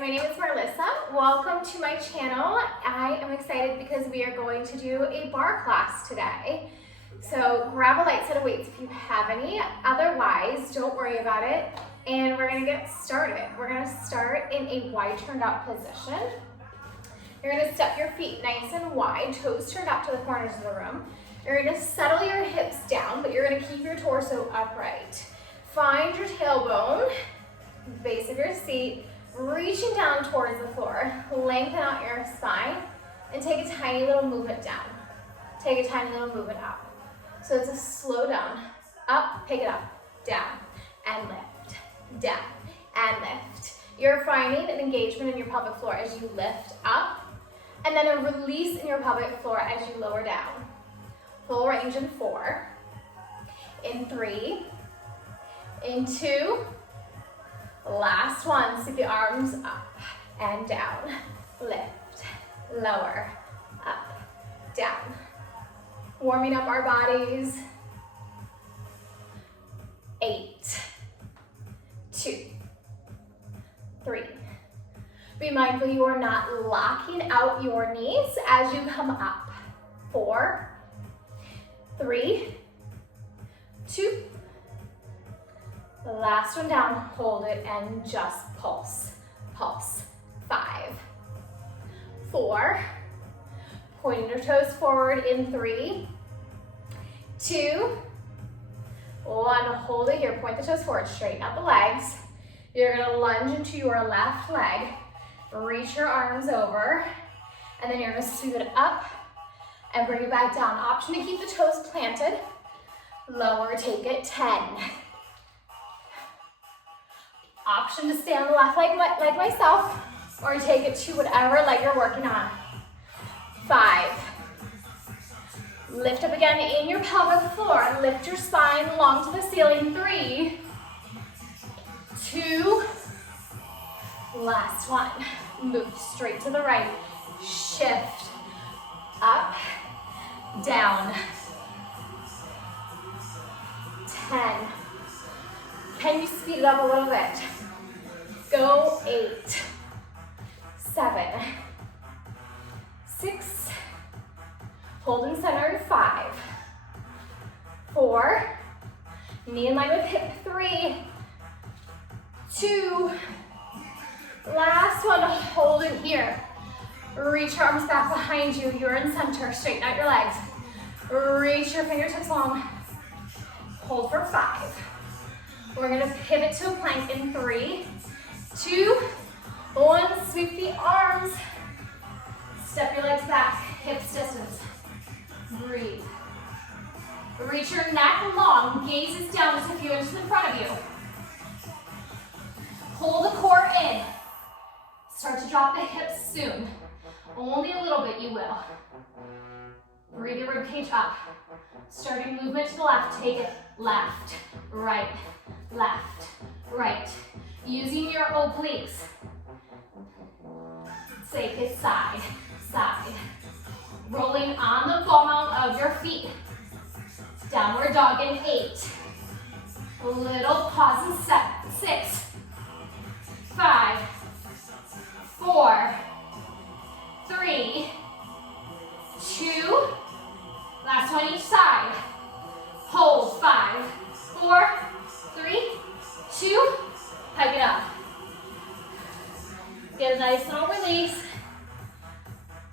my name is Marlissa. Welcome to my channel. I am excited because we are going to do a barre class today. So grab a light set of weights if you have any. Otherwise, don't worry about it. And we're gonna get started. We're gonna start in a wide turned out position. You're gonna step your feet nice and wide, toes turned up to the corners of the room. You're gonna settle your hips down, but you're gonna keep your torso upright. Find your tailbone, base of your seat, reaching down towards the floor. Lengthen out your spine and take a tiny little movement down. Take a tiny little movement up. So it's a slow down, up, pick it up, down, and lift, down, and lift. You're finding an engagement in your pelvic floor as you lift up, and then a release in your pelvic floor as you lower down. Full range in 4, in 3, in 2, last one. Sweep the arms up and down, lift, lower, up, down. Warming up our bodies. 8, 2, 3. Be mindful you are not locking out your knees as you come up. 4, 3, 2. Last one down, hold it and just pulse, pulse. 5, 4, pointing your toes forward in 3, 2, 1, hold it here, point the toes forward, straighten out the legs. You're gonna lunge into your left leg, reach your arms over, and then you're gonna sweep it up and bring it back down. Option to keep the toes planted, lower, take it, 10. Option to stay on the left leg like myself, or take it to whatever leg you're working on. 5. Lift up again in your pelvic floor. Lift your spine long to the ceiling. 3, 2, last one. Move straight to the right. Shift, up, down. 10. Can you speed it up a little bit? Go. 8, 7, 6, hold in center. 5, 4, knee in line with hip. 3, 2, last one, hold it here. Reach your arms back behind you. You're in center. Straighten out your legs. Reach your fingertips long. Hold for 5. We're gonna pivot to a plank in 3, 2, 1. Sweep the arms. Step your legs back, hips distance. Breathe. Reach your neck long. Gaze is down just a few inches in front of you. Pull the core in. Start to drop the hips soon. Only a little bit, you will. Breathe your ribcage up. Starting movement to the left. Take it left, right, left, right. Using your obliques. Take it side, side. Rolling on the ball of your feet. Downward dog in 8. A little pause in 7, 6, 5, 4, 3, 2. Last one each side. Hold. 5, 4, 3, 2. Hike it up. Get a nice little release.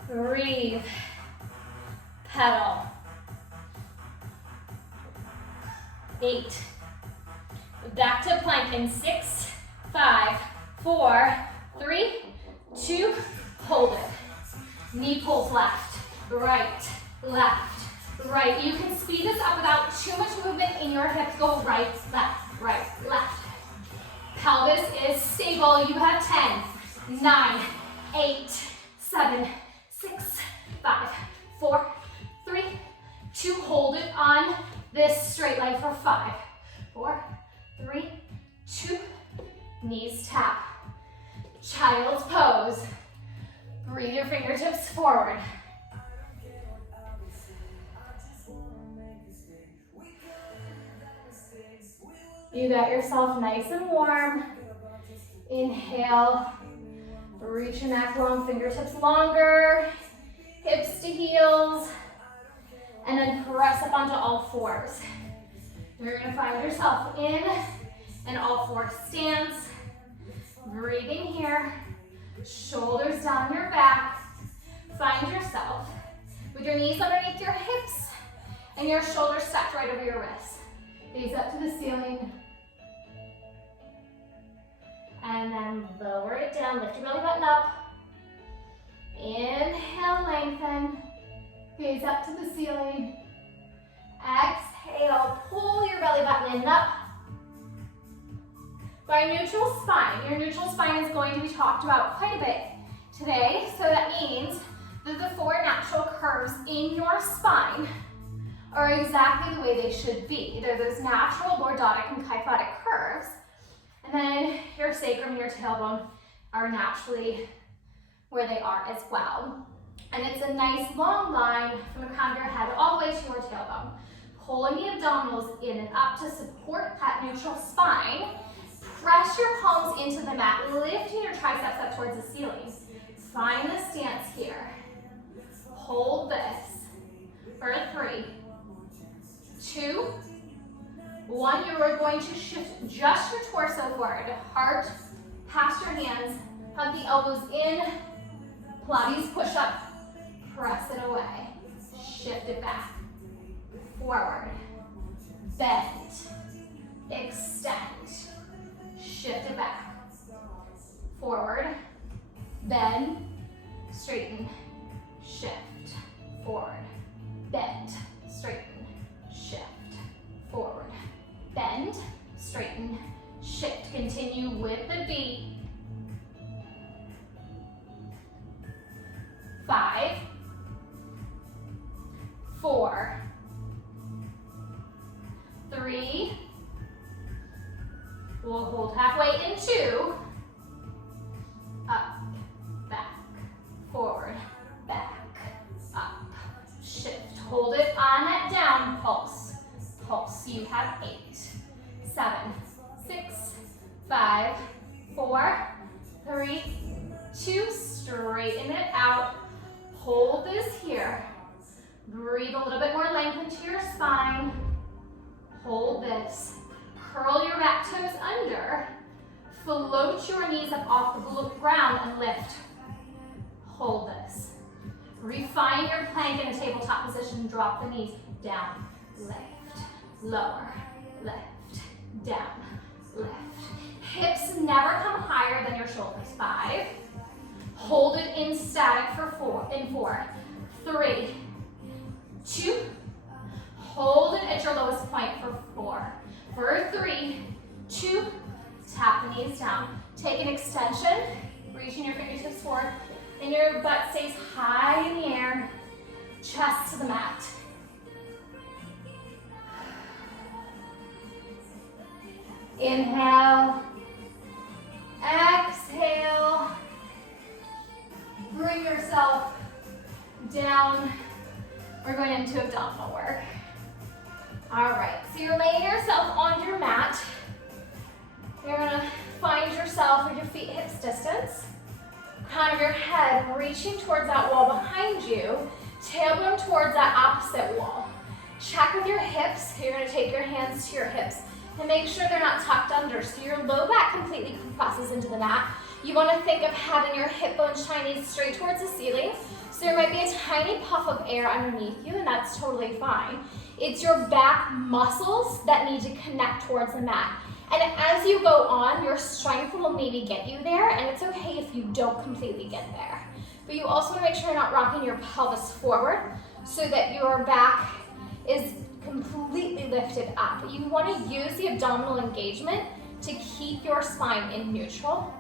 Breathe. Pedal. 8. Back to plank in 6, 5, 4, 3, 2. Hold it. Knee pulls left, right, left, right. You can speed this up without too much movement in your hips. Go right, left, left. Pelvis is stable. You have 10, 9, 8, 7, 6, 5, 4, 3, 2. Hold it on this straight leg for 5, 4, 3, 2. Knees tap. Child's pose. Breathe your fingertips forward. You got yourself nice and warm. Inhale, Reach your neck long, fingertips longer, hips to heels, and then press up onto all fours. You're gonna find yourself in an all four stance. Breathing here, shoulders down your back. Find yourself with your knees underneath your hips and your shoulders stacked right over your wrists. Gaze up to the ceiling. And then lower it down, lift your belly button up. Inhale, lengthen. Gaze up to the ceiling. Exhale, pull your belly button in and up. By neutral spine, your neutral spine is going to be talked about quite a bit today. So that means that the four natural curves in your spine are exactly the way they should be. They're those natural lordotic and kyphotic curves. And then your sacrum and your tailbone are naturally where they are as well. And it's a nice long line from the crown of your head all the way to your tailbone. Pulling the abdominals in and up to support that neutral spine. Press your palms into the mat, lifting your triceps up towards the ceiling. Find the stance here. Hold this for 3, 2, 1. You are going to shift just your torso forward. Heart past your hands. Hug the elbows in. Pilates push up. Press it away. Shift it back. Forward. Bend. Extend. Shift it back. Forward. Bend. Straighten. Shift. Forward. Bend. Straighten. Shift. Forward. Bend. Straighten. Shift. Continue with the beat. 5, 4, 3. We'll hold halfway in 2. Up, back, forward, back, up. Shift. Hold it on that down pulse. Pulse. You have 8, 7, 6, 5, 4, 3, 2. Straighten it out. Hold this here. Breathe a little bit more length into your spine. Hold this. Curl your back toes under. Float your knees up off the ground and lift. Hold this. Refine your plank in a tabletop position. Drop the knees down. Lift. Lower. Lift. Down. Lift. Hips never come higher than your shoulders. 5. Hold it in static for 4, 3, 2. Hold it at your lowest point for 4. For 3, 2. Tap the knees down. Take an extension, reaching your fingertips forward, and your butt stays high in the air, chest to the mat. Inhale, exhale. Bring yourself down. We're going into abdominal work. All right, so you're laying yourself on your mat. You're gonna find yourself with your feet hips distance. Crown of your head reaching towards that wall behind you. Tailbone towards that opposite wall. Check with your hips. You're gonna take your hands to your hips and make sure they're not tucked under. So your low back completely compresses into the mat. You want to think of having your hip bones shining straight towards the ceiling. So there might be a tiny puff of air underneath you, and that's totally fine. It's your back muscles that need to connect towards the mat. And as you go on, your strength will maybe get you there, and it's okay if you don't completely get there. But you also want to make sure you're not rocking your pelvis forward so that your back is completely lifted up. You want to use the abdominal engagement to keep your spine in neutral,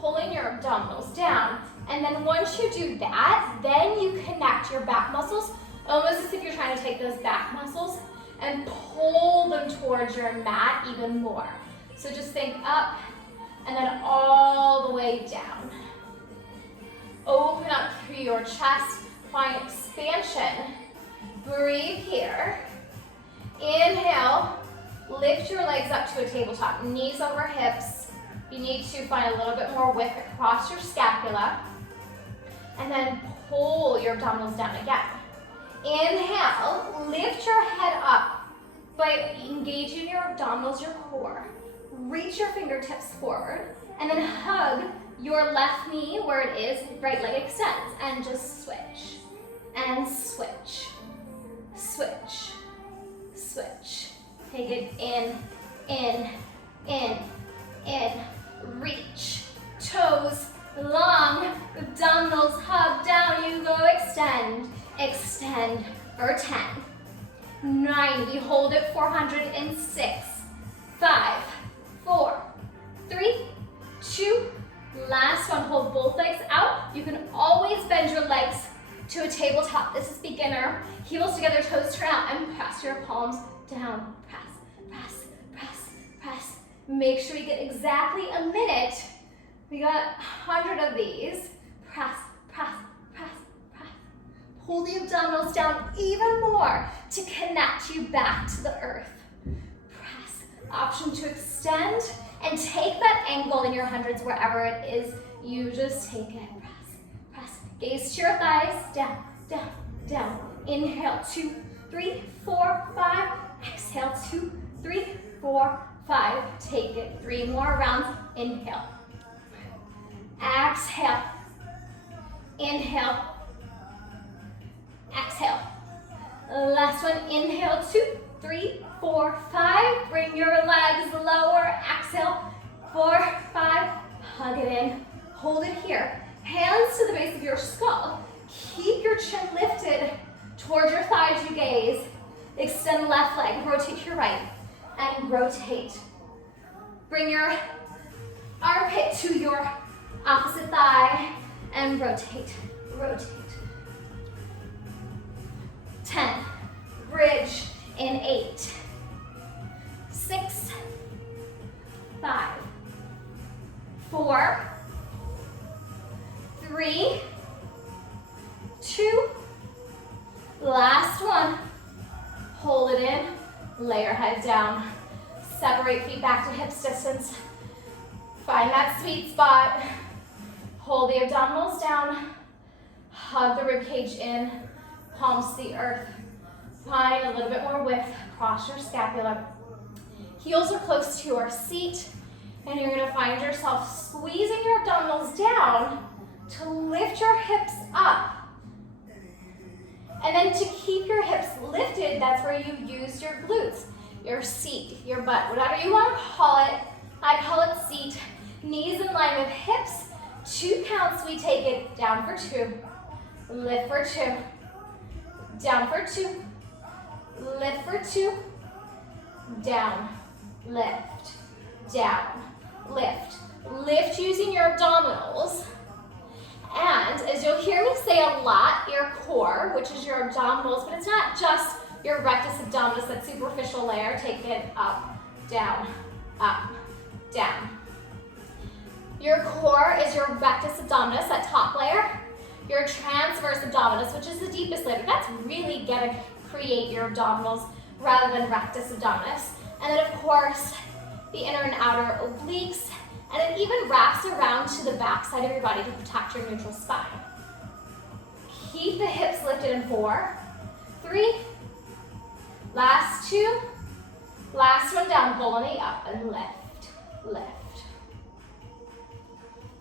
pulling your abdominals down. And then once you do that, then you connect your back muscles, almost as if you're trying to take those back muscles and pull them towards your mat even more. So just think up and then all the way down. Open up through your chest, find expansion. Breathe here. Inhale, lift your legs up to a tabletop, knees over hips. You need to find a little bit more width across your scapula. And then pull your abdominals down again. Inhale, lift your head up by engaging your abdominals, your core. Reach your fingertips forward, and then hug your left knee where it is, right leg extends, and just switch, and switch, switch, switch. Take it in, reach, toes long, abdominals hug, down you go, extend, extend, for 10, 90, hold it, 406, 5, 4, 3, 2, last one, hold both legs out. You can always bend your legs to a tabletop. This is beginner. Heels together, toes turn out, and press your palms down. Press, press, press, press. Make sure you get exactly a minute. We got 100 of these. Press, press, press, press. Pull the abdominals down even more to connect you back to the earth. Press. Option to extend and take that angle in your hundreds wherever it is. You just take it. Press, press. Gaze to your thighs. Down, down, down. Inhale, 2, 3, 4, 5. Exhale, 2, 3, 4, 5. Take it. 3 more rounds. Inhale. Exhale. Inhale. Exhale. Last one. Inhale, 2, 3, 4, 5. Bring your legs lower. Exhale. 4, 5. Hug it in. Hold it here. Hands to the base of your skull. Keep your chin lifted towards your thighs. You gaze. Extend left leg. Rotate to your right. And rotate. Bring your armpit to your opposite thigh and rotate, rotate. 10, bridge in 8, 6, 5, 4, 3, 2, last one. Hold it in, lay your head down. Separate feet back to hips distance. Find that sweet spot. Hold the abdominals down. Hug the ribcage in. Palms to the earth. Find a little bit more width across your scapula. Heels are close to your seat. And you're going to find yourself squeezing your abdominals down to lift your hips up. And then to keep your hips lifted, that's where you use your glutes, your seat, your butt, whatever you want to call it. I call it seat. Knees in line with hips. 2 counts, we take it down for 2. Lift for 2. Down for 2. Lift for 2. Down. Lift. Down. Lift. Lift using your abdominals. And as you'll hear me say a lot, your core, which is your abdominals, but it's not just your rectus abdominis, that superficial layer. Take it up, down, down. Your core is your rectus abdominis, that top layer. Your transverse abdominis, which is the deepest layer. That's really gonna create your abdominals rather than rectus abdominis. And then of course, the inner and outer obliques, and it even wraps around to the back side of your body to protect your neutral spine. Keep the hips lifted in 4, 3, last 2, last one down, pull on the up and lift, lift.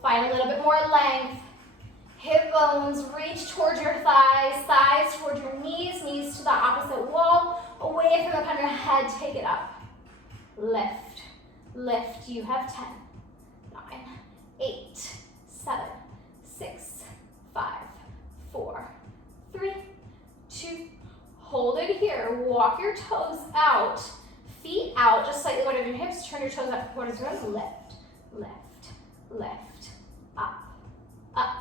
Find a little bit more length. Hip bones reach towards your thighs, thighs towards your knees, knees to the opposite wall, away from the front of your head, take it up. Lift, lift, you have 10, 9, 8, 7, 6, 5, 4, 3, 2, hold it here, walk your toes out, feet out, just slightly wider than your hips, turn your toes up towards the room, lift, lift, lift, up, up.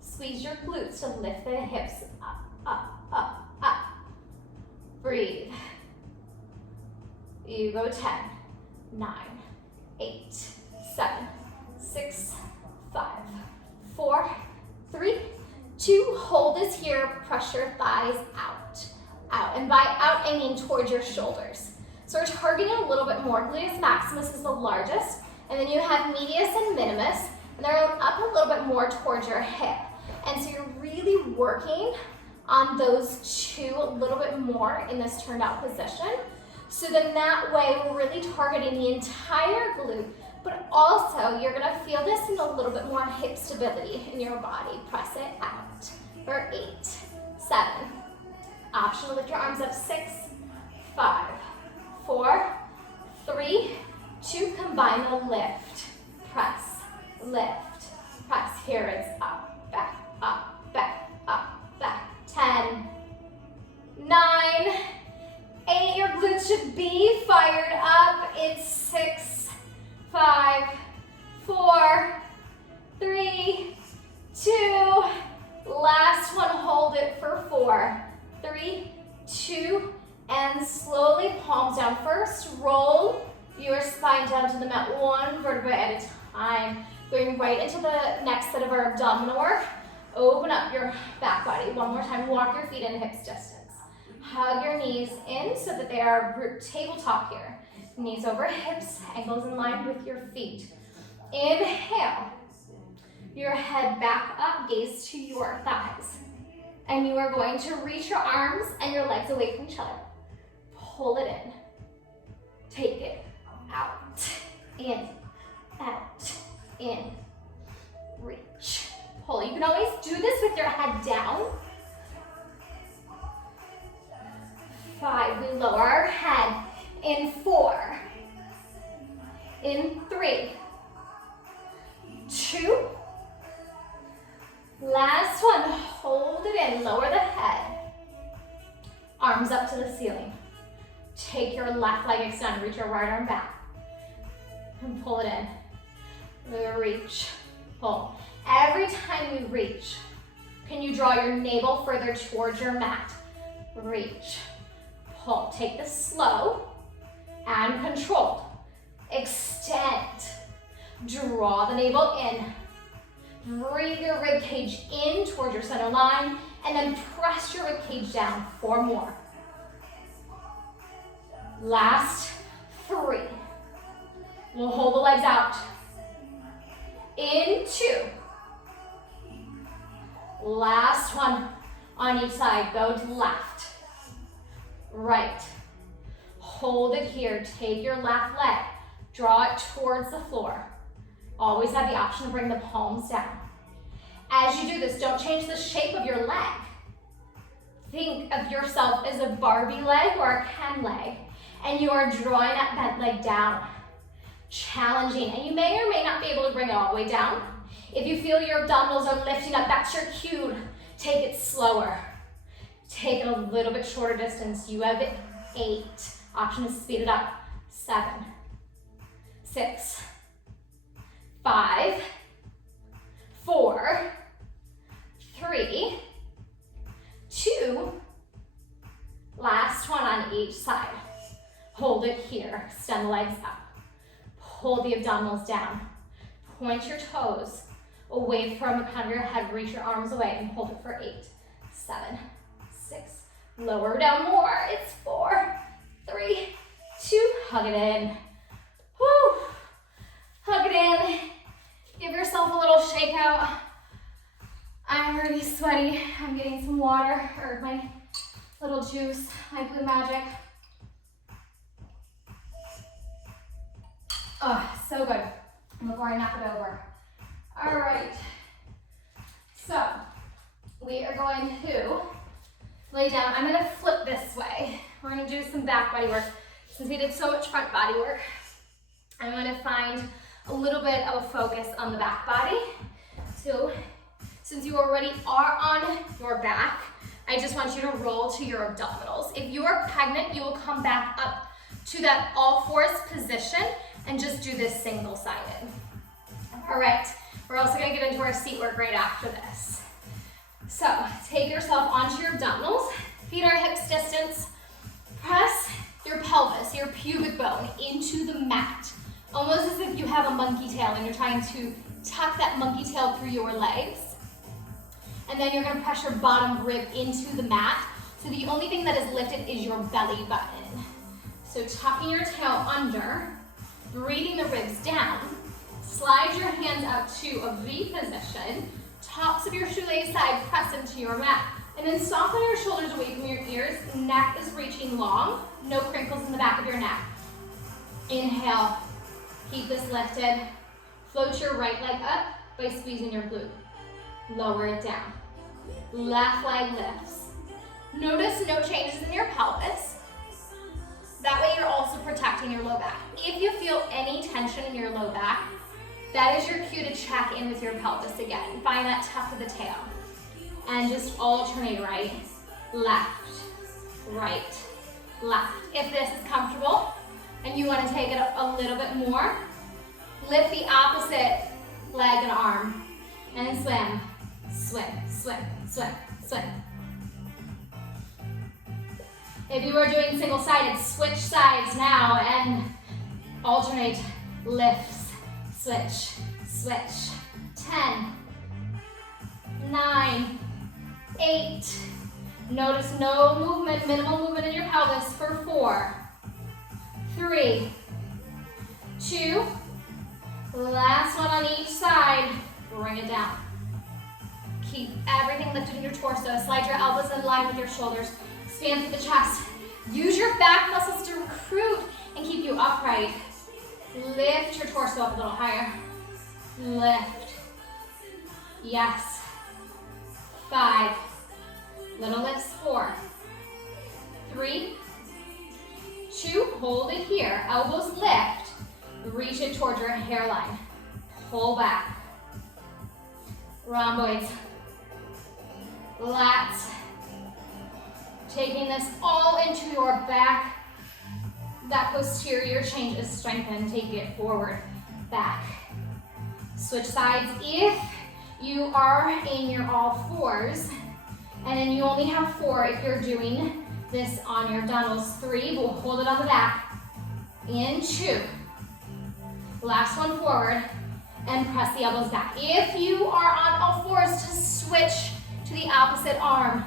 Squeeze your glutes to lift the hips up, up, up, up. Breathe. You go 10, 9, 8, 7, 6, 5, 4, 3, 2. Hold this here, press your thighs out, out. And by out, I mean towards your shoulders. So we're targeting a little bit more. Gluteus maximus is the largest, And then you have medius and minimus, and they're up a little bit more towards your hip. And so you're really working on those two a little bit more in this turned out position. So then that way we're really targeting the entire glute, but also you're gonna feel this in a little bit more hip stability in your body. Press it out for 8, 7. Optional, lift your arms up, 6, 5, 4, 3, 2, combine the lift, press, lift, press. Here it's up, back, up, back, up, back. 10, 9, 8, your glutes should be fired up. It's 6, 5, 4, 3, 2, last one, hold it for 4, 3, 2, and slowly palms down. First, roll your spine down to the mat, one vertebra at a time. Going right into the next set of our abdominal work. Open up your back body. One more time, walk your feet in hips distance. Hug your knees in so that they are tabletop here. Knees over hips, ankles in line with your feet. Inhale. Your head back up, gaze to your thighs. And you are going to reach your arms and your legs away from each other. Pull it in. Take it out. In. Out. In. Reach. Pull. You can always do this with your head down. 5. We lower our head. In 4. In 3. 2. Last one. Hold it in. Lower the head. Arms up to the ceiling. Take your left leg extend. Reach your right arm back. And pull it in. Reach. Pull. Every time you reach, can you draw your navel further towards your mat? Reach. Pull. Take this slow and controlled. Extend. Draw the navel in. Breathe your rib cage in towards your center line, and then press your rib cage down. 4 more. Last 3. We'll hold the legs out. In 2. Last one on each side. Go to left, right. Hold it here. Take your left leg. Draw it towards the floor. Always have the option to bring the palms down. As you do this, don't change the shape of your leg. Think of yourself as a Barbie leg or a Ken leg, and you are drawing that bent leg down. Challenging, and you may or may not be able to bring it all the way down. If you feel your abdominals are lifting up, that's your cue. Take it slower. Take it a little bit shorter distance. You have 8. Option is speed it up. 7, 6, 5, 4, 3, 2, last one on each side. Hold it here. Extend the legs up. Hold the abdominals down. Point your toes away from the crown of your head. Reach your arms away and hold it for 8, 7, 6. Lower down more. It's 4, 3, 2. Hug it in. Woo. Hug it in. Give yourself a little shake out. I'm already sweaty. I'm getting some water, or my little juice, my Blue Magic. Oh, so good. Before I knock it over. All right. So, we are going to lay down. I'm going to flip this way. We're going to do some back body work. Since we did so much front body work, I'm going to find a little bit of a focus on the back body. So, since you already are on your back, I just want you to roll to your abdominals. If you are pregnant, you will come back up to that all fours position and just do this single-sided. All right, we're also gonna get into our seat work right after this. So take yourself onto your abdominals, feet are hips distance, press your pelvis, your pubic bone into the mat, almost as if you have a monkey tail and you're trying to tuck that monkey tail through your legs. And then you're gonna press your bottom rib into the mat, so the only thing that is lifted is your belly button. So tucking your tail under, breathing the ribs down, Slide your hands out to a V position. Tops of your shoelace side press into your mat. And then soften your shoulders away from your ears. Neck is reaching long. No crinkles in the back of your neck. Inhale. Keep this lifted. Float your right leg up by squeezing your glute. Lower it down. Left leg lifts. Notice no changes in your pelvis. That way you're also protecting your low back. If you feel any tension in your low back, that is your cue to check in with your pelvis again. Find that tuck of the tail. And just alternate right, left, right, left. If this is comfortable and you want to take it a little bit more, lift the opposite leg and arm and swim, swim, swim, swim, swim. If you are doing single-sided, switch sides now and alternate lifts, switch, switch. 10, 9, 8. Notice no movement, minimal movement in your pelvis for 4, 3, 2. Last one on each side. Bring it down. Keep everything lifted in your torso. Slide your elbows in line with your shoulders. Expand through the chest. Use your back muscles to recruit and keep you upright. Lift your torso up a little higher. Lift. Yes. 5. Little lifts. 4, 3, 2. Hold it here. Elbows lift. Reach it towards your hairline. Pull back. Rhomboids. Lats. Taking this all into your back. That posterior change is strengthened. Take it forward, back. Switch sides if you are in your all fours. And then you only have 4 if you're doing this on your downwells. 3, we'll hold it on the back. In 2. Last one forward. And press the elbows back. If you are on all fours, just switch to the opposite arm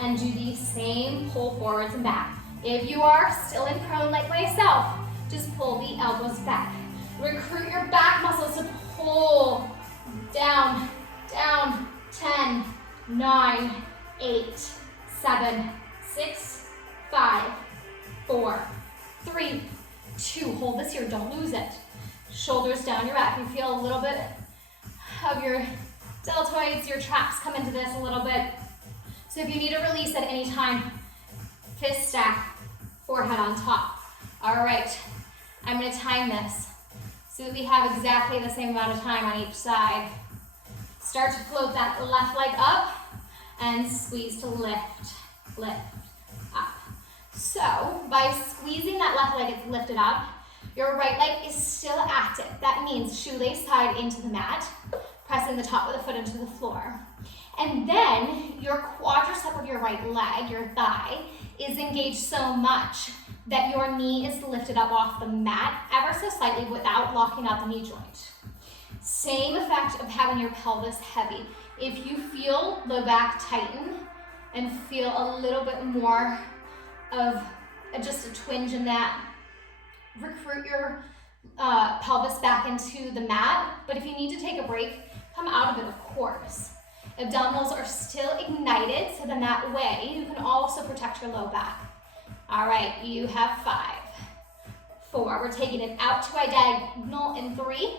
and do the same pull forwards and back. If you are still in prone like myself, just pull the elbows back. Recruit your back muscles to pull down, down. 10, 9, 8, 7, 6, 5, 4, 3, 2. Hold this here, don't lose it. Shoulders down your back. You feel a little bit of your deltoids, your traps come into this a little bit. So if you need to release at any time, fist stack, forehead on top. All right, I'm gonna time this so that we have exactly the same amount of time on each side. Start to float that left leg up and squeeze to lift, lift, up. So by squeezing that left leg, it's lifted up. Your right leg is still active. That means shoelace side into the mat, pressing the top of the foot into the floor. And then your quadricep of your right leg, your thigh, is engaged so much that your knee is lifted up off the mat ever so slightly without locking out the knee joint. Same effect of having your pelvis heavy. If you feel low back tighten and feel a little bit more of just a twinge in that, recruit your pelvis back into the mat. But if you need to take a break, come out of it, of course. Abdominals are still ignited, so then that way you can also protect your low back. All right, you have 5, 4. We're taking it out to a diagonal in 3,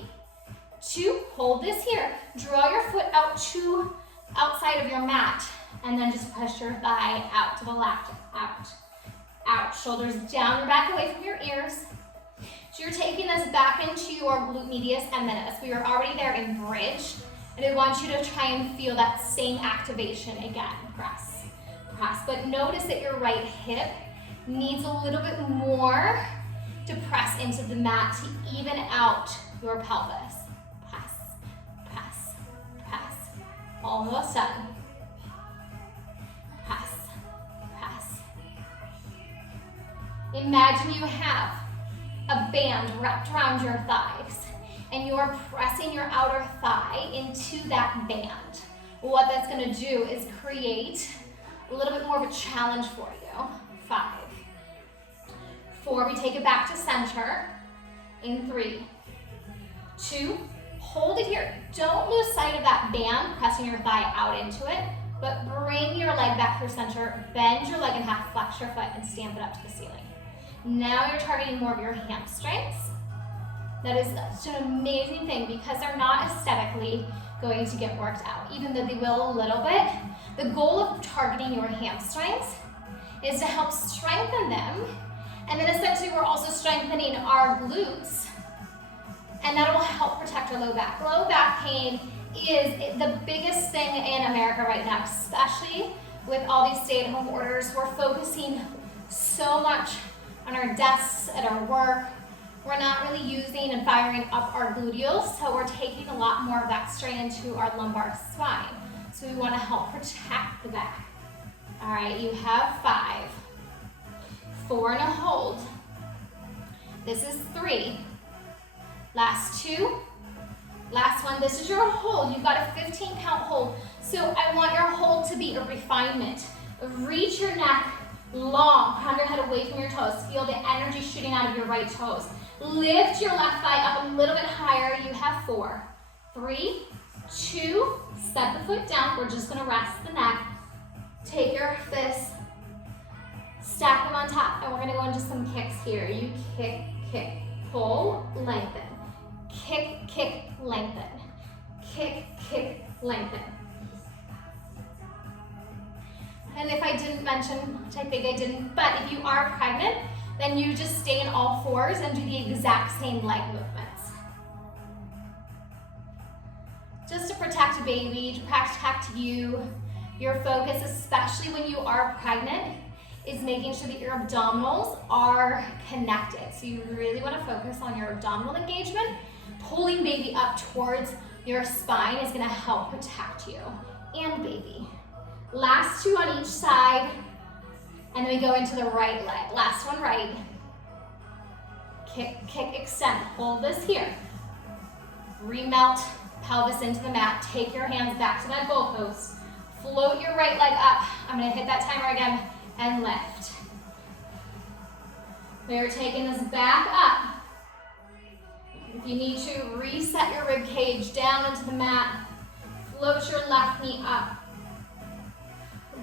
2. Hold this here. Draw your foot out to outside of your mat, and then just push your thigh out to the left. Out, out. Shoulders down your back, away from your ears. So you're taking this back into your glute medius and minimus. We were already there in bridge, and I want you to try and feel that same activation again. Press, press. But notice that your right hip needs a little bit more to press into the mat to even out your pelvis. Press, press, press. Almost done. Press, press. Imagine you have a band wrapped around your thighs and you're pressing your outer thigh into that band. What that's gonna do is create a little bit more of a challenge for you. 5, 4, we take it back to center in 3, 2, hold it here. Don't lose sight of that band, pressing your thigh out into it, but bring your leg back through center, bend your leg in half, flex your foot, and stamp it up to the ceiling. Now you're targeting more of your hamstrings. That is such an amazing thing because they're not aesthetically going to get worked out, even though they will a little bit. The goal of targeting your hamstrings is to help strengthen them, and then essentially we're also strengthening our glutes, and that will help protect our low back. Low back pain is the biggest thing in America right now, especially with all these stay-at-home orders. We're focusing so much on our desks at our work. We're not really using and firing up our gluteals, so we're taking a lot more of that strain into our lumbar spine. So we want to help protect the back. All right, you have 5, 4 and a hold. This is 3. Last 2. Last one, this is your hold. You've got a 15 count hold. So I want your hold to be a refinement. Reach your neck long, pound your head away from your toes. Feel the energy shooting out of your right toes. Lift your left thigh up a little bit higher. You have 4, 3, 2, set the foot down. We're just gonna rest the neck. Take your fists, stack them on top, and we're gonna go into some kicks here. You kick, kick, pull, lengthen. Kick, kick, lengthen. Kick, kick, lengthen. And if I didn't mention, which I think I didn't, but if you are pregnant, then you just stay in all 4s and do the exact same leg movements. Just to protect baby, to protect you. Your focus, especially when you are pregnant, is making sure that your abdominals are connected. So you really want to focus on your abdominal engagement. Pulling baby up towards your spine is going to help protect you and baby. Last 2 on each side, and then we go into the right leg. Last one right. Kick, kick, extend. Hold this here. Remelt pelvis into the mat. Take your hands back to that goalpost. Float your right leg up. I'm going to hit that timer again and lift. We are taking this back up. If you need to, reset your rib cage down into the mat. Float your left knee up.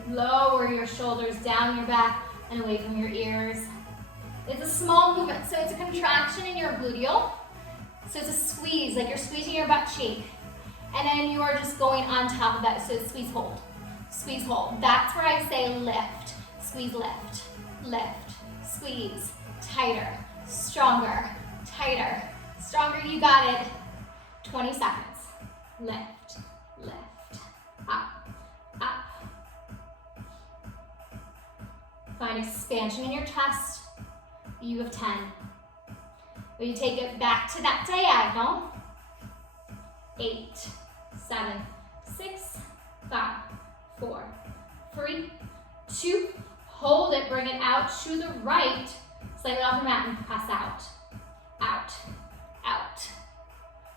Lower your shoulders down your back and away from your ears. It's a small movement, so it's a contraction in your gluteal. So it's a squeeze, like you're squeezing your butt cheek. And then you are just going on top of that, so squeeze, hold. Squeeze, hold. That's where I say lift. Squeeze, lift. Lift. Squeeze. Tighter. Stronger. Tighter. Stronger, you got it. 20 seconds. Lift, lift, up, up. Find expansion in your chest. You have 10. When you take it back to that diagonal. 8, 7, 6, 5, 4, 3, 2. Hold it, bring it out to the right. Slightly off the mat and press out, out. Out.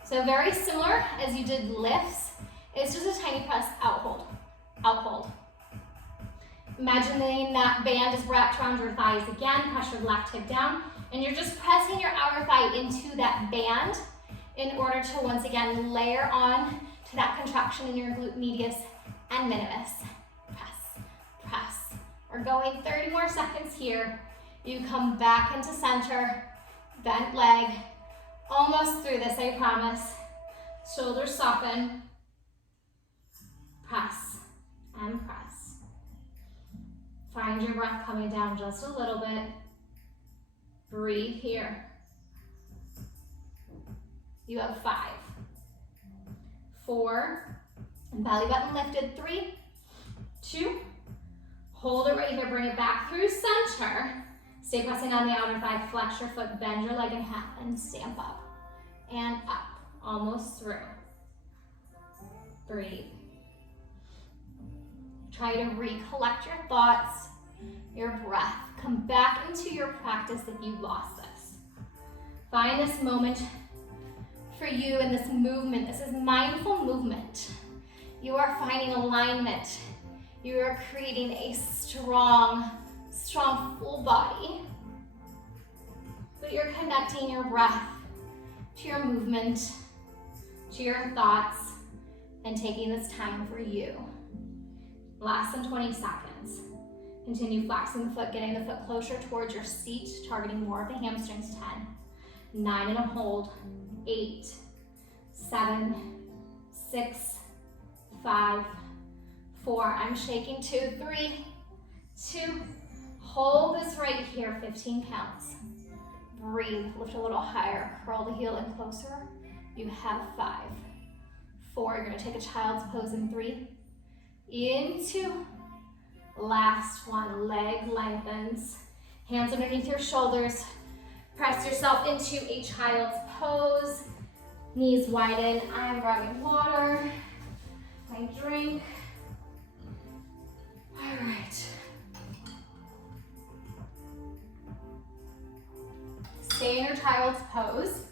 So very similar as you did lifts. It's just a tiny press, out hold, out hold. Imagining that band is wrapped around your thighs again, press your left hip down, and you're just pressing your outer thigh into that band in order to once again layer on to that contraction in your glute medius and minimus. Press, press. We're going 30 more seconds here. You come back into center, bent leg. Almost through this, I promise. Shoulders soften. Press and press. Find your breath coming down just a little bit. Breathe here. You have 5, 4, and belly button lifted. 3, 2, hold it right here. Bring it back through center. Stay pressing on the outer thigh, flex your foot, bend your leg in half, and stamp up. And up, almost through. Breathe. Try to recollect your thoughts, your breath. Come back into your practice if you lost this. Find this moment for you in this movement. This is mindful movement. You are finding alignment. You are creating a strong full body. But you're connecting your breath to your movement to your thoughts and taking this time for you. Less than 20 seconds. Continue flexing the foot, getting the foot closer towards your seat, targeting more of the hamstrings. 10, 9 and a hold, 8, 7, 6, 5, 4. I'm shaking. 2, 3, 2. Hold this right here, 15 counts. Breathe, lift a little higher, curl the heel in closer. You have 5, 4. You're gonna take a child's pose in 3, in 2. Last one, leg lengthens. Hands underneath your shoulders. Press yourself into a child's pose. Knees widen. I'm grabbing water, my drink. All right. Stay in your child's pose.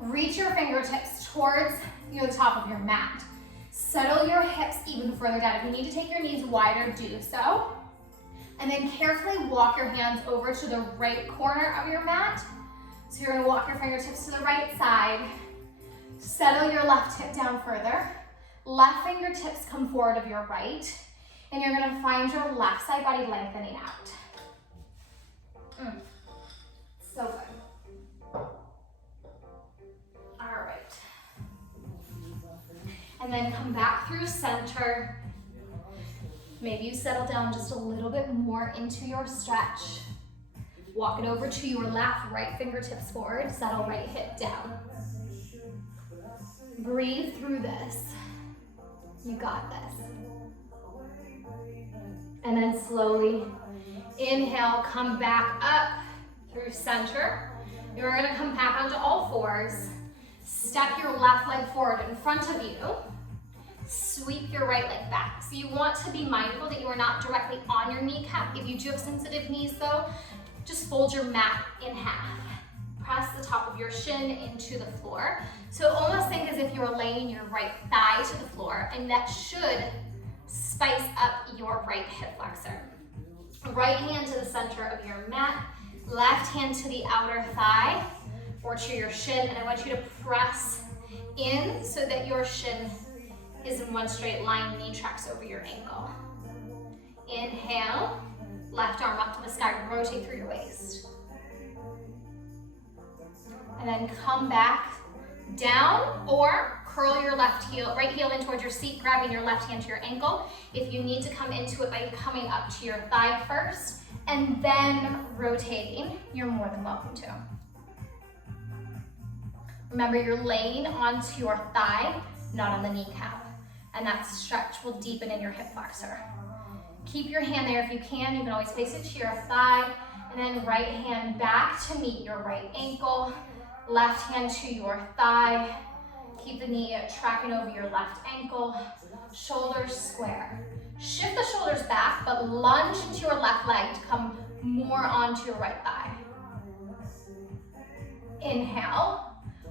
Reach your fingertips towards the top of your mat. Settle your hips even further down. If you need to take your knees wider, do so. And then carefully walk your hands over to the right corner of your mat. So you're gonna walk your fingertips to the right side. Settle your left hip down further. Left fingertips come forward of your right. And you're gonna find your left side body lengthening out. So good. All right. And then come back through center. Maybe you settle down just a little bit more into your stretch. Walk it over to your left, right fingertips forward, settle right hip down. Breathe through this. You got this. And then slowly inhale, come back up through center. You're gonna come back onto all fours. Step your left leg forward in front of you. Sweep your right leg back. So you want to be mindful that you are not directly on your kneecap. If you do have sensitive knees though, just fold your mat in half. Press the top of your shin into the floor. So almost think as if you're laying your right thigh to the floor, and that should spice up your right hip flexor. Right hand to the center of your mat, left hand to the outer thigh or to your shin, and I want you to press in so that your shin is in one straight line, knee tracks over your ankle. Inhale, left arm up to the sky, rotate through your waist. And then come back down or curl your left heel, right heel in towards your seat, grabbing your left hand to your ankle. If you need to come into it by coming up to your thigh first and then rotating, you're more than welcome to. Remember, you're laying onto your thigh, not on the kneecap. And that stretch will deepen in your hip flexor. Keep your hand there if you can. You can always face it to your thigh. And then right hand back to meet your right ankle. Left hand to your thigh. Keep the knee tracking over your left ankle. Shoulders square. Shift the shoulders back, but lunge into your left leg to come more onto your right thigh. Inhale.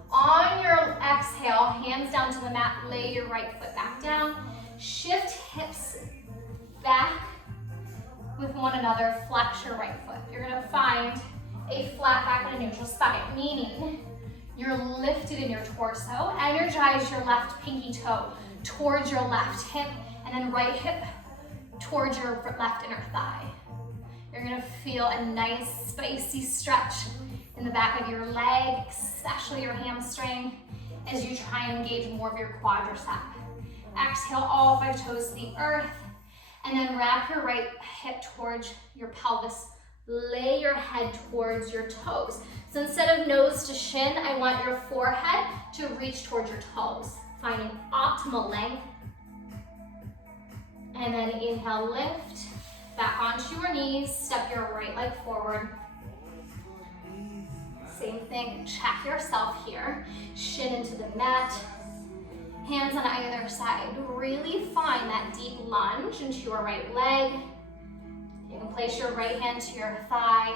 On your exhale, hands down to the mat, lay your right foot back down. Shift hips back with one another, flex your right foot. You're gonna find a flat back and a neutral spine, meaning you're lifted in your torso. Energize your left pinky toe towards your left hip, and then right hip towards your left inner thigh. You're gonna feel a nice spicy stretch in the back of your leg, especially your hamstring, as you try and engage more of your quadricep. Exhale all 5 toes to the earth, and then wrap your right hip towards your pelvis. Lay your head towards your toes. So instead of nose to shin, I want your forehead to reach towards your toes, finding optimal length. And then inhale, lift, back onto your knees, step your right leg forward. Same thing, check yourself here. Shin into the mat, hands on either side. Really find that deep lunge into your right leg. You can place your right hand to your thigh,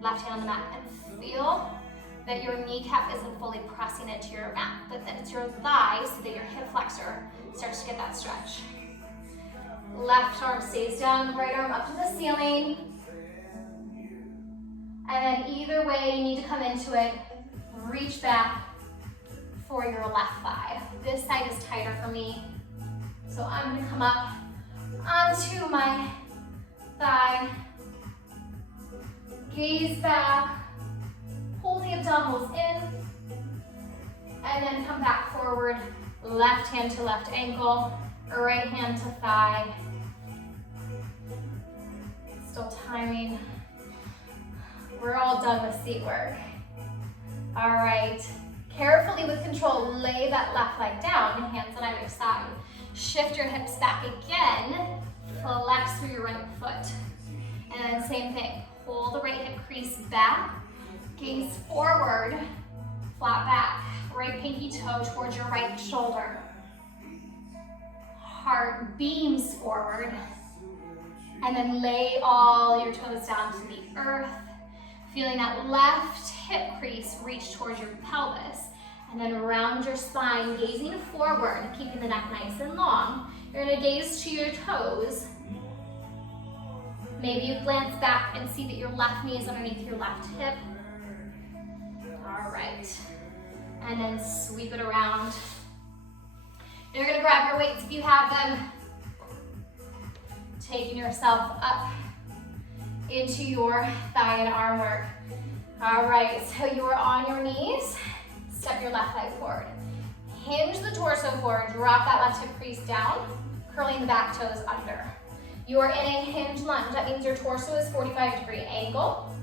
left hand on the mat, and feel that your kneecap isn't fully pressing into your mat, but that it's your thigh so that your hip flexor starts to get that stretch. Left arm stays down, right arm up to the ceiling. And then either way, you need to come into it, reach back, for your left thigh. This side is tighter for me, so I'm gonna come up onto my thigh, gaze back, pull the abdominals in, and then come back forward, left hand to left ankle, right hand to thigh. Still timing. We're all done with seat work. All right, carefully with control, lay that left leg down, hands on either side. Shift your hips back again, flex through your right foot. And then same thing, pull the right hip crease back, gaze forward, flat back, right pinky toe towards your right shoulder. Heart beams forward, and then lay all your toes down to the earth, feeling that left hip crease reach towards your pelvis, and then round your spine, gazing forward, keeping the neck nice and long. You're gonna gaze to your toes. Maybe you glance back and see that your left knee is underneath your left hip. All right, and then sweep it around. You're gonna grab your weights if you have them, taking yourself up into your thigh and arm work. All right, so you are on your knees, step your left leg forward. Hinge the torso forward, drop that left hip crease down, curling the back toes under. You are in a hinge lunge. That means your torso is 45-degree angle.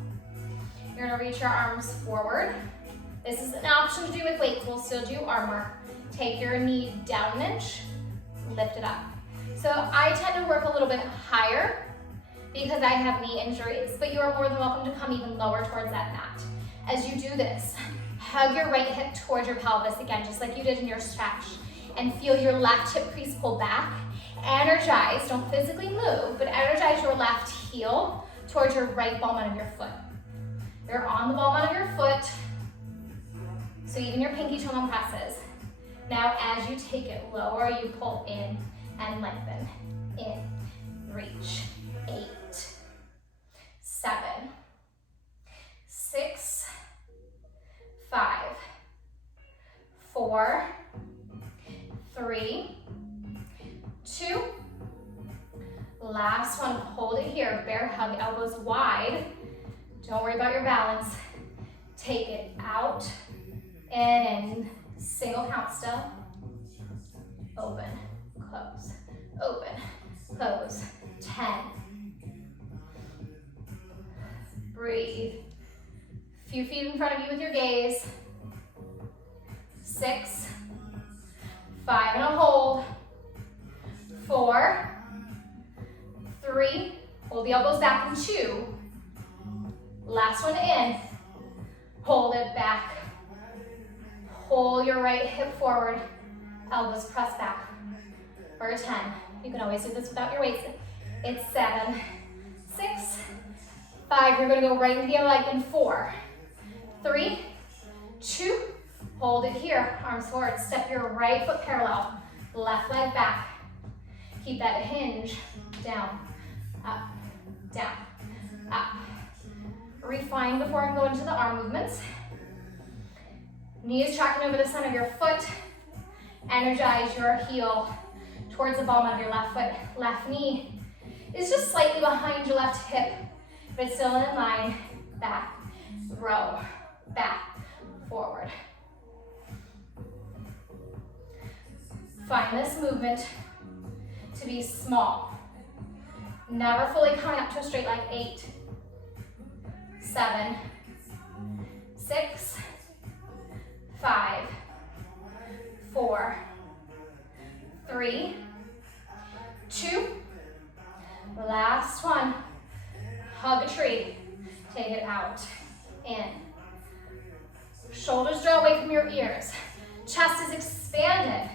You're gonna reach your arms forward. This is an option to do with weights. We'll still do arm work. Take your knee down an inch, lift it up. So I tend to work a little bit higher because I have knee injuries, but you are more than welcome to come even lower towards that mat. As you do this, hug your right hip towards your pelvis again, just like you did in your stretch, and feel your left hip crease pull back. Energize, don't physically move, but energize your left heel towards your right ball mound of your foot. You're on the ball mound of your foot, so even your pinky toe bone presses. Now as you take it lower, you pull in and lengthen. In, reach. 8, 7, 6, 5, 4, 3, 2. Last one, hold it here, bear hug, elbows wide. Don't worry about your balance. Take it out and in, single count still. Open, close, open, close. 10. Breathe. Few feet in front of you with your gaze. 6, 5 and a hold. 4, 3, hold the elbows back in 2. Last one in. Hold it back. Pull your right hip forward. Elbows press back for 10. You can always do this without your weights. It's 7, 6, 5. You're gonna go right into the other leg in 4, 3, 2. Hold it here. Arms forward. Step your right foot parallel. Left leg back. Keep that hinge. Down, up, down, up. Refine before I go into the arm movements. Knee is tracking over the center of your foot. Energize your heel towards the ball of your left foot. Left knee is just slightly behind your left hip, but it's still in line. Back, row, back, forward. Find this movement to be small. Never fully coming up to a straight leg. 8, 7, 6, 5, 4, 3, 2. Last one. Hug a tree. Take it out. In. Shoulders draw away from your ears. Chest is expanded.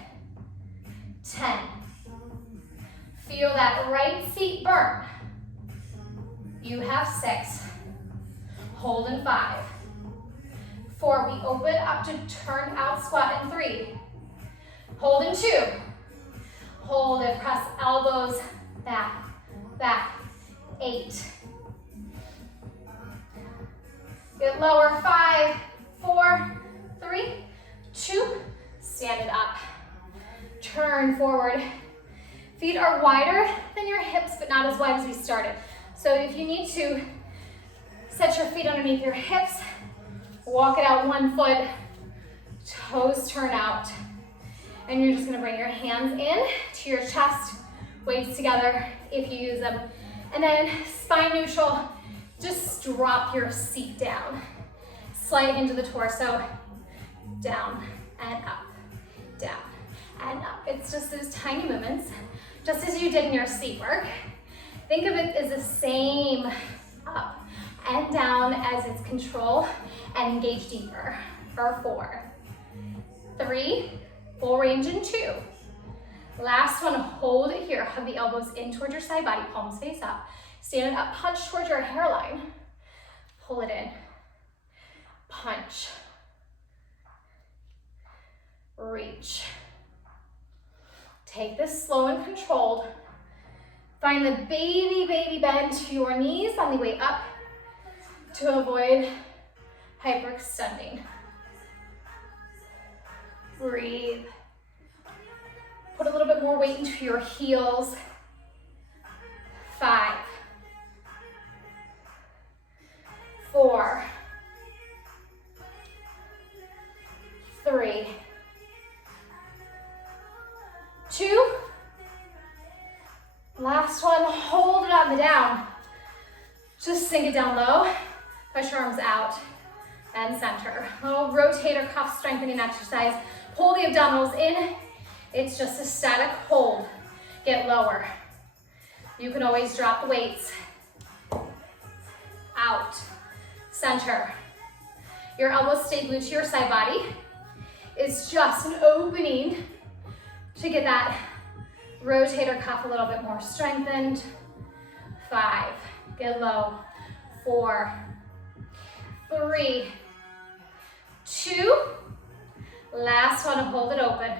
10. Feel that right seat burn. You have 6. Hold in 5. 4. We open up to turn out squat in 3. Hold in 2. Hold it. Press elbows back, back. 8. Get lower. 5, 4, 3, 2. stand it up, turn forward. Feet are wider than your hips, but not as wide as we started. So if you need to set your feet underneath your hips, walk it out 1 foot, toes turn out. And you're just gonna bring your hands in to your chest, weights together if you use them. And then spine neutral, just drop your seat down. Slight into the torso, down and up, down and up. It's just those tiny movements, just as you did in your seat work. Think of it as the same up and down as it's control and engage deeper. For 4, 3, full range in 2. Last one, hold it here. Hug the elbows in towards your side body, palms face up. Stand it up, punch towards your hairline. Pull it in, punch, reach. Take this slow and controlled. Find the baby bend to your knees on the way up to avoid hyperextending. Breathe. Put a little bit more weight into your heels. 5, 4, 3, 2. Last one, hold it on the down. Just sink it down low. Push your arms out and center. Little rotator cuff strengthening exercise. Pull the abdominals in. It's just a static hold. Get lower. You can always drop the weights. Out, center. Your elbows stay glued to your side body. It's just an opening to get that rotator cuff a little bit more strengthened. 5, get low. 4, 3, 2. Last one, hold it open.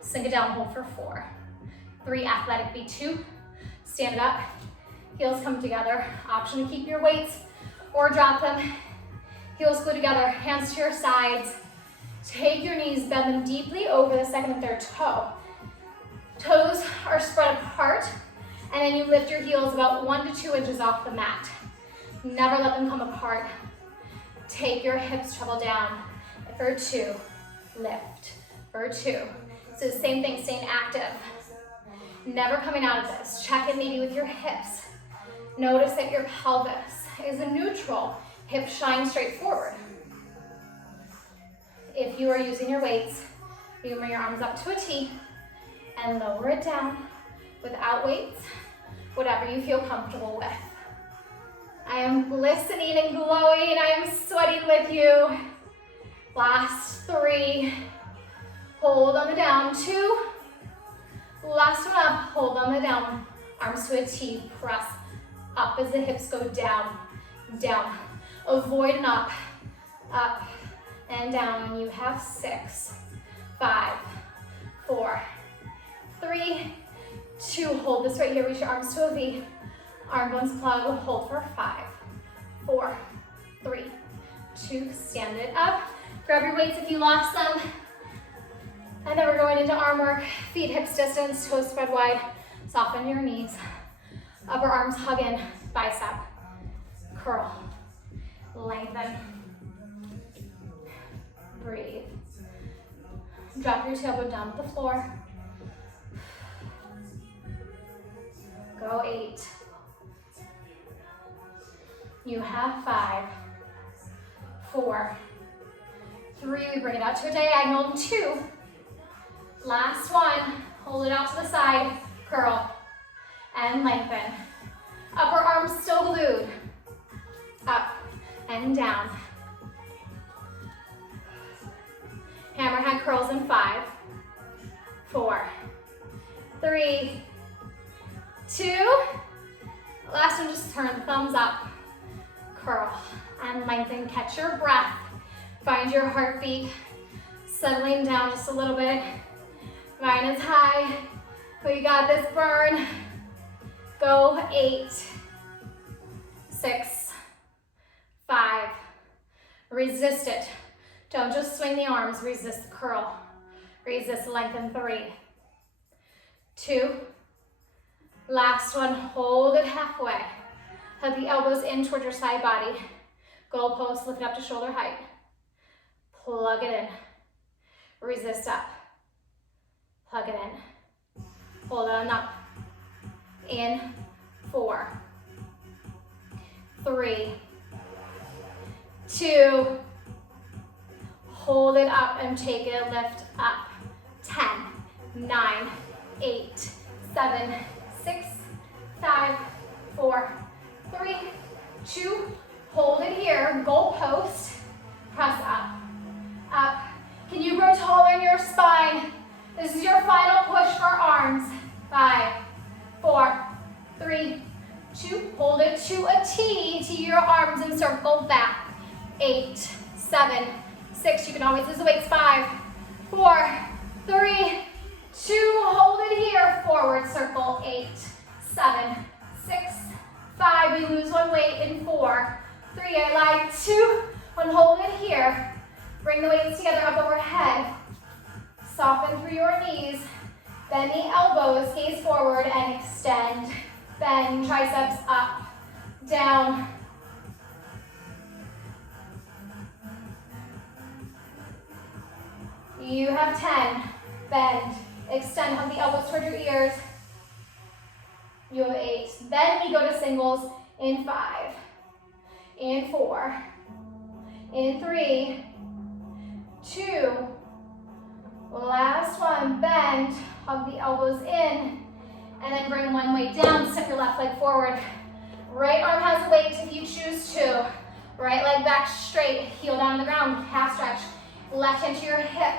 Sink it down, hold for 4. 3, athletic beat 2. Stand it up, heels come together. Option to keep your weights or drop them. Heels glue together, hands to your sides. Take your knees, bend them deeply over the second and third toe. Toes are spread apart, and then you lift your heels about 1 to 2 inches off the mat. Never let them come apart. Take your hips, travel down. For 2, lift. For 2. So same thing, staying active. Never coming out of this. Check in maybe with your hips. Notice that your pelvis is a neutral. Hips shine straight forward. If you are using your weights, you can bring your arms up to a T and lower it down without weights, whatever you feel comfortable with. I am glistening and glowing. I am sweating with you. Last 3. Hold on the down. 2. Last one up. Hold on the down. Arms to a T. Press up as the hips go down, down. Avoid an up, and down. And you have 6, 5, 4, 3, 2. Hold this right here. Reach your arms to a V. Arm bones plug. Hold for 5, 4, 3, 2. Stand it up. Grab your weights if you lost them. And then we're going into arm work. Feet hips distance, toes spread wide. Soften your knees. Upper arms hug in, bicep. Curl. Lengthen. Breathe. Drop your tailbone down to the floor. Go 8. You have 5, 4, 3. We bring it out to a diagonal. 2. Last one. Hold it out to the side. Curl and lengthen. Upper arms still glued. Up and down. Hammerhead curls in 5, 4, 3, 2. Last one, just turn, thumbs up. Curl and lengthen. Catch your breath. Find your heartbeat settling down just a little bit. Mine is high. We got this, burn. Go 8, 6, 5. Resist it. Don't just swing the arms, resist the curl. Resist, lengthen, 3, 2, last one, hold it halfway. Hug the elbows in towards your side body. Goalpost, lift it up to shoulder height. Plug it in. Resist up. Plug it in. Hold on up. In, 4, 3, 2, hold it up and take it, lift up. 10, 9, 8, 7, 6, 5, 4, 3, 2, hold it here, goalpost, press up, up. Can you grow taller in your spine? This is your final push for arms. 5, 4, 3, 2, hold it to a T to your arms and circle back. 8, 7, 6, you can always lose the weights. 5, 4, 3, 2, hold it here, forward circle. 8, 7, 6, 5, we lose one weight in 4, 3, I lied, 2, 1, hold it here. Bring the weights together up overhead. Soften through your knees. Bend the elbows, gaze forward and extend. Bend, triceps up, down. You have 10. Bend, extend, hug the elbows toward your ears. You have 8. Then we go to singles in 5, in 4, in 3, 2, last one, bend, hug the elbows in, and then bring one weight down, step your left leg forward. Right arm has a weight if you choose to. Right leg back straight, heel down on the ground, calf stretch. Left hand to your hip.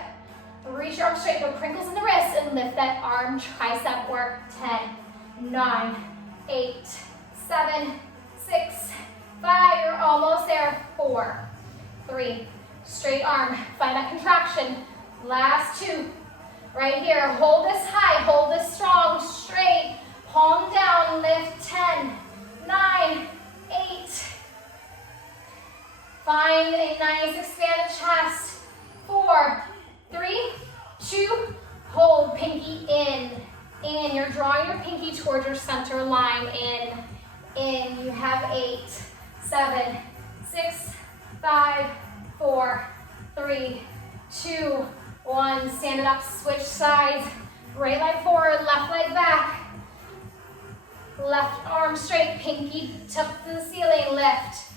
Reach your arm straight, go crinkles in the wrist, and lift that arm tricep work. 10, 9, 8, 7, 6, 5, you're almost there. 4, 3, straight arm, find that contraction. Last 2, right here, hold this high, hold this strong, straight, palm down, lift. 10, 9, 8, find a nice expanded chest. 4, 3, 2, hold, pinky in, you're drawing your pinky towards your center line, in, you have 8, 7, 6, 5, 4, 3, 2, 1, stand it up, switch sides, right leg forward, left leg back, left arm straight, pinky to the ceiling, lift,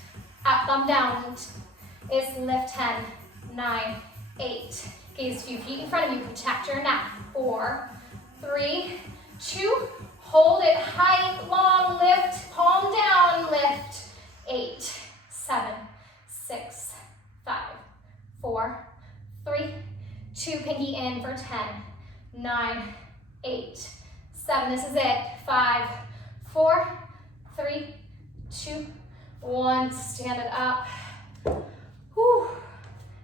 up, thumb down, it's lift. 10, 9, 8, gaze a few feet in front of you, protect your neck. 4, 3, 2, hold it, height, long, lift, palm down, lift. 8, 7, 6, 5, 4, 3, 2, pinky in for 10, 9, 8, 7, this is it. 5, 4, 3, 2, 1, stand it up. Whew.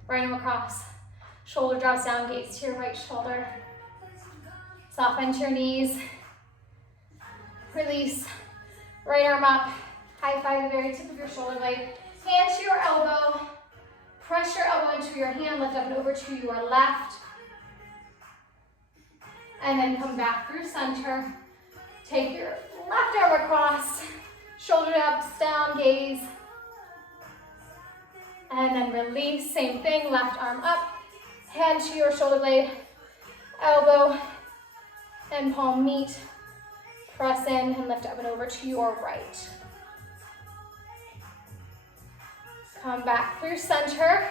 Right arm across, shoulder drops down, gaze to your right shoulder. Soften to your knees. Release, right arm up, high five the very tip of your shoulder blade. Hand to your elbow, press your elbow into your hand, lift up and over to your left. And then come back through center. Take your left arm across, shoulder drops down, gaze. And then release, same thing, left arm up, hand to your shoulder blade, elbow and palm meet. Press in and lift up and over to your right. Come back through center,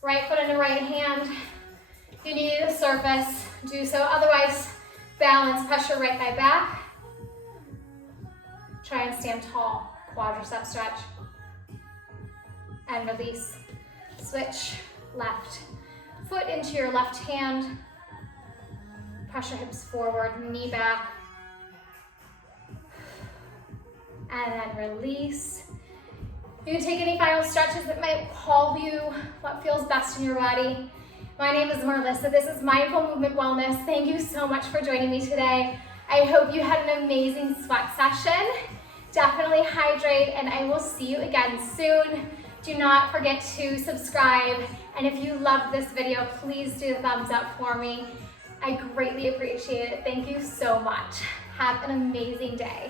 right foot into right hand. If you need a surface, do so. Otherwise, balance, pressure right thigh back. Try and stand tall, quadricep stretch. And release. Switch, left foot into your left hand. Pressure hips forward, knee back. And then release. You can take any final stretches that might call you what feels best in your body. My name is Marlissa. This is Mindful Movement Wellness. Thank you so much for joining me today. I hope you had an amazing sweat session. Definitely hydrate, and I will see you again soon. Do not forget to subscribe And if you loved this video, please do a thumbs up for me. I greatly appreciate it. Thank you so much. Have an amazing day.